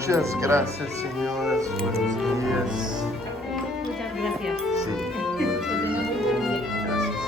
Muchas gracias, señoras. Buenos días. Muchas gracias. Sí. Que tengas un buen día. Gracias.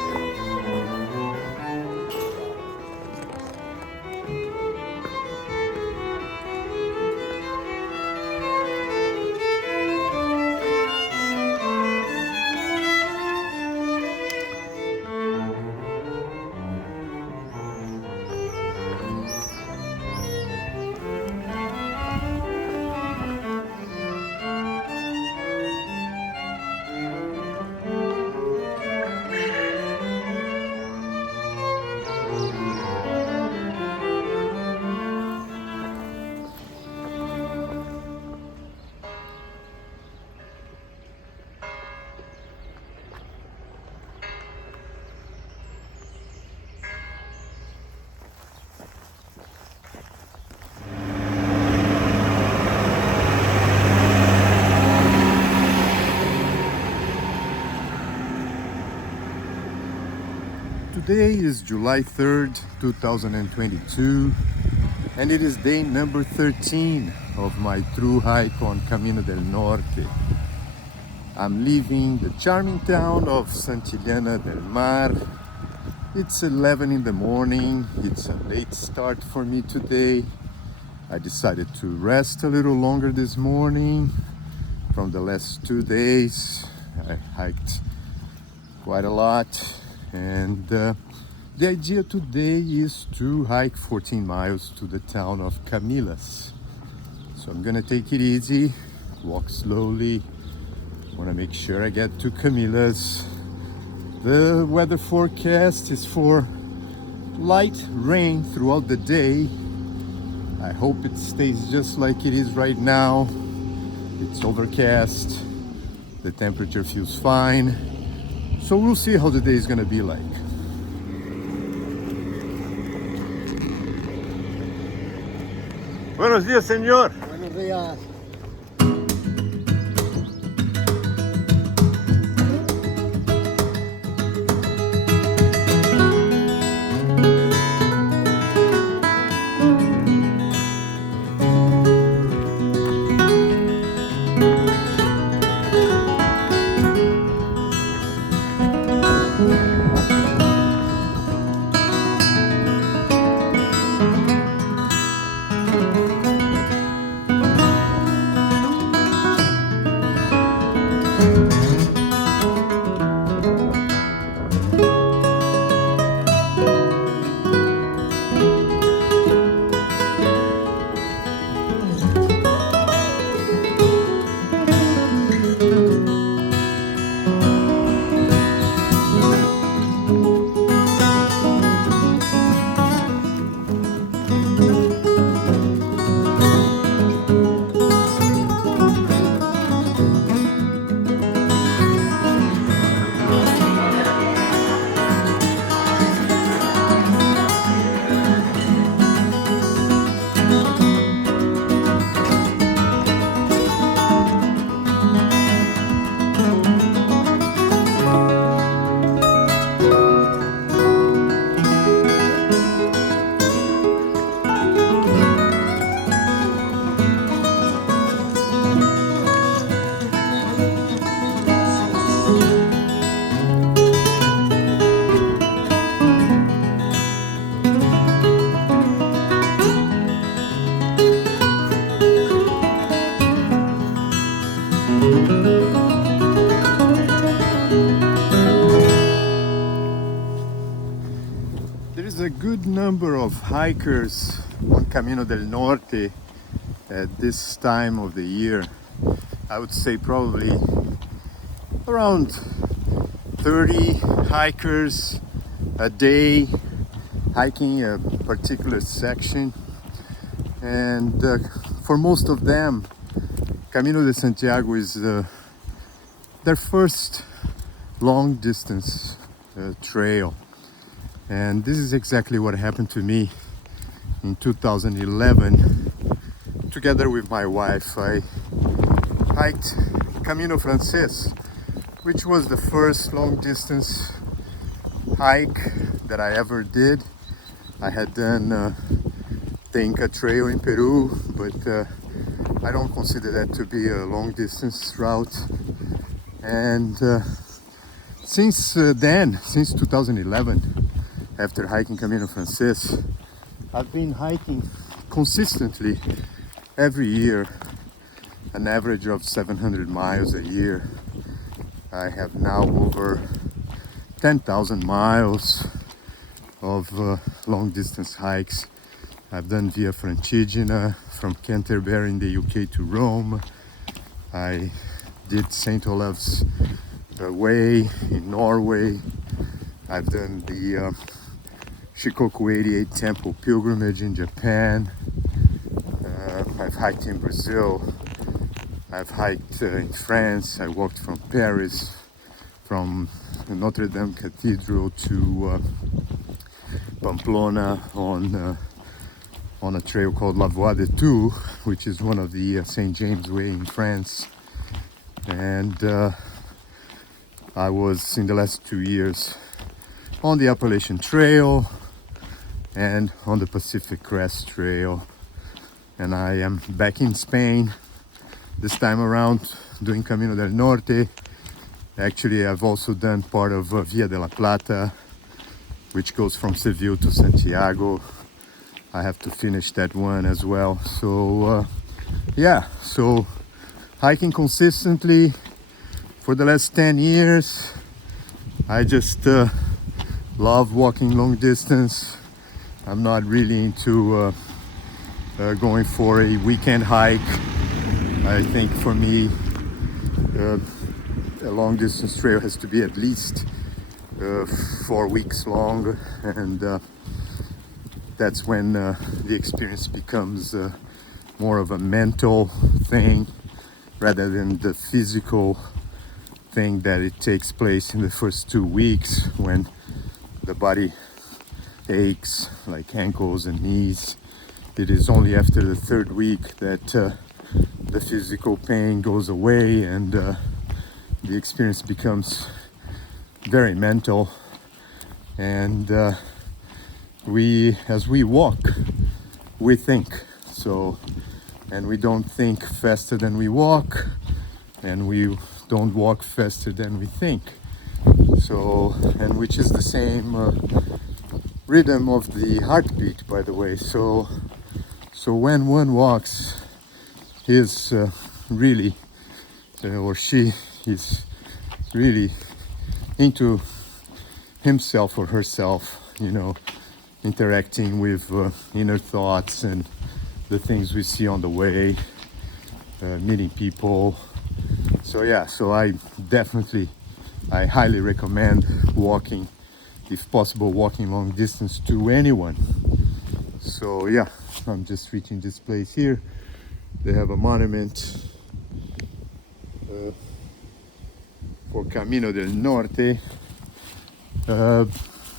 Today is July 3rd, 2022, and it is day number 13 of my through hike on Camino del Norte. I'm leaving the charming town of Santillana del Mar. It's 11 in the morning. It's a late start for me today. I decided to rest a little longer this morning. From the last 2 days, I hiked quite a lot. And the idea today is to hike 14 miles to the town of Camillas. So I'm gonna take it easy, walk slowly. Wanna make sure I get to Camillas. The weather forecast is for light rain throughout the day. I hope it stays just like it is right now. It's overcast, the temperature feels fine. So we'll see how the day is gonna be like. Buenos días, señor. Buenos días. There is a good number of hikers on Camino del Norte at this time of the year. I would say probably around 30 hikers a day hiking a particular section. And for most of them, Camino de Santiago is their first long distance trail. And this is exactly what happened to me in 2011. Together with my wife, I hiked Camino Francés, which was the first long distance hike that I ever did. I had done the Inca Trail in Peru, but I don't consider that to be a long distance route. And since then, since 2011, after hiking Camino Frances, I've been hiking consistently every year, an average of 700 miles a year. I have now over 10,000 miles of long distance hikes. I've done Via Francigena from Canterbury in the UK to Rome. I did St. Olaf's Way in Norway. I've done the Shikoku 88 Temple Pilgrimage in Japan. I've hiked in Brazil. I've hiked in France. I walked from Paris, from Notre Dame Cathedral to Pamplona on a trail called La Voie de Tours, which is one of the St. James Way in France. And I was in the last 2 years on the Appalachian Trail and on the Pacific Crest Trail. And I am back in Spain this time around doing Camino del Norte. Actually, I've also done part of Via de la Plata, which goes from Seville to Santiago. I have to finish that one as well. So yeah, so hiking consistently for the last 10 years. I just love walking long distance. I'm not really into going for a weekend hike. I think for me, a long distance trail has to be at least 4 weeks long, and that's when the experience becomes more of a mental thing rather than the physical thing that it takes place in the first 2 weeks when the body aches like ankles and knees. It is only after the 3rd week that the physical pain goes away and the experience becomes very mental. And as we walk, we think. So, and we don't think faster than we walk, and we don't walk faster than we think. So, and which is the same rhythm of the heartbeat, by the way. So when one walks, he is really, or she is really into himself or herself, you know, interacting with inner thoughts and the things we see on the way, meeting people. So yeah, so I highly recommend walking, if possible, walking long distance to anyone. So yeah, I'm just reaching this place here. They have a monument for Camino del Norte.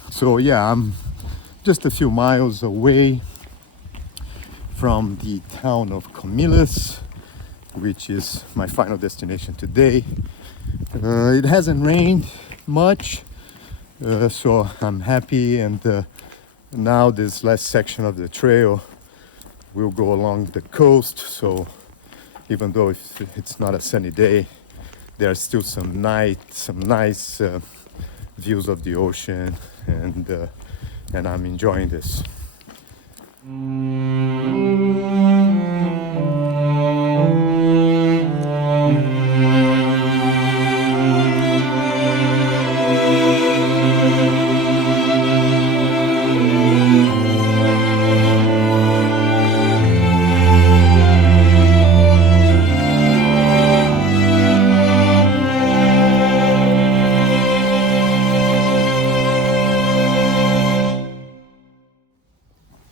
So yeah, I'm just a few miles away from the town of Comillas, which is my final destination today. It hasn't rained much, so I'm happy, and now this last section of the trail will go along the coast. So even though it's not a sunny day, there are still some nice views of the ocean, and I'm enjoying this.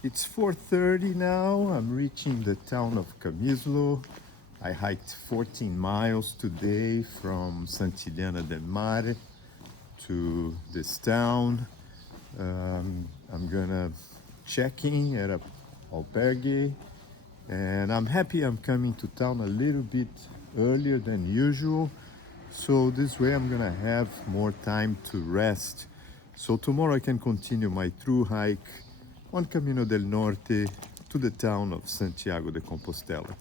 It's 4:30 now. I'm reaching the town of Camislo. I hiked 14 miles today from Santillana del Mare to this town. I'm gonna check in at a albergue, and I'm happy I'm coming to town a little bit earlier than usual. So this way I'm gonna have more time to rest. So tomorrow I can continue my through hike on Camino del Norte to the town of Santiago de Compostela.